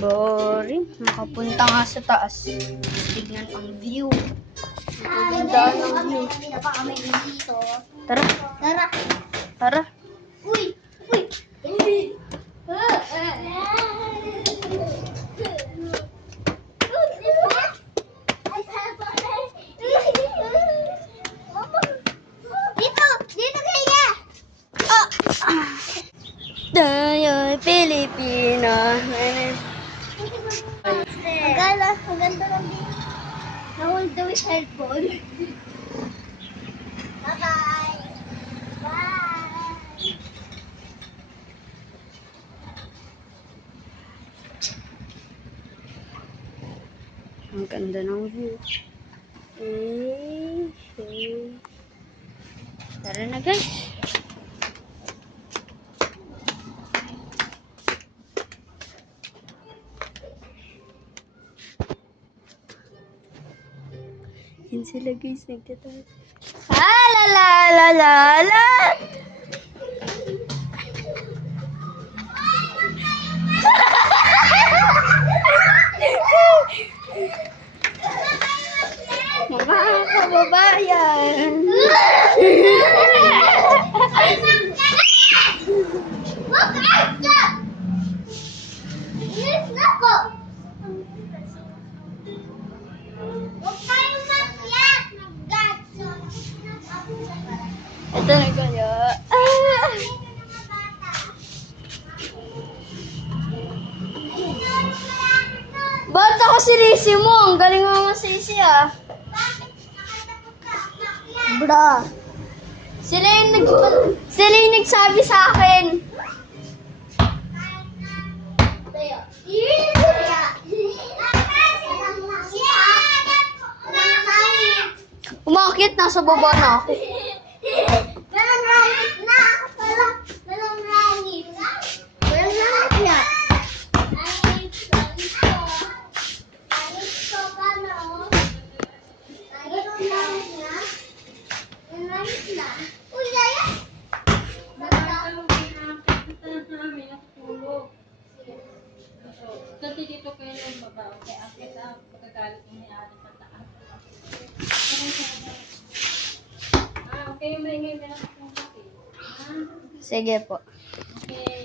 Boring. Makapunta nga sa taas. Tignan ang view. Magandaan ang view. Tara. Tara. Tara. Uy! Uy! Uy! Dito! Dito kaya! Tayo'y Pilipino. Ang ganda ng dito. Hold the cellphone. Bye-bye! Bye! Ang ganda ng view. Tara na guys. Yan sila guys, nagtatawag. La la la la la. Mga kababayan. Look at that! Yes, nako! Huwag kayong mag-iyak! Ito na kaya. Ba't ako si Risi mo? Ang galing mo masisi ah. Bra. Sila yung nagsabi sa akin. Umakit, nasa baba na ako. Walang langit na! Walang langit! Walang langit na! Langit ko! Langit ko ba, no? Langit ko langit na? Walang langit na? Uy, Yaya! Kasi dito kayo yung baba, kaya akit ang pagkagalit ng may-ari sa taas. Okay, may na akong kape. Sige po. Okay.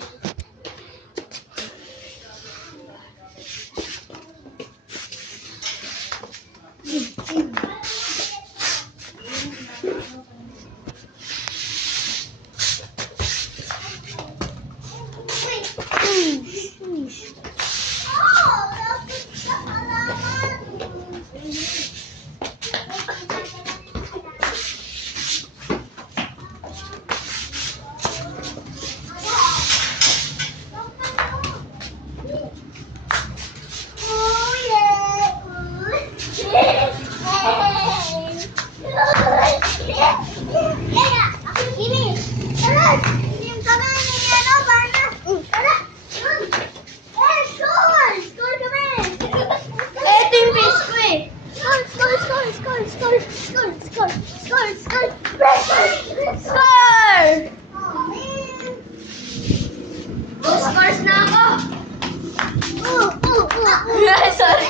Oh, lapit sa halaman! Ito yung face ko eh. Score! Scores na ako. Sorry.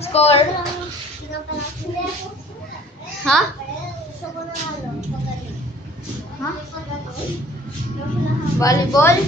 Score. Ha? Ha? Volleyball?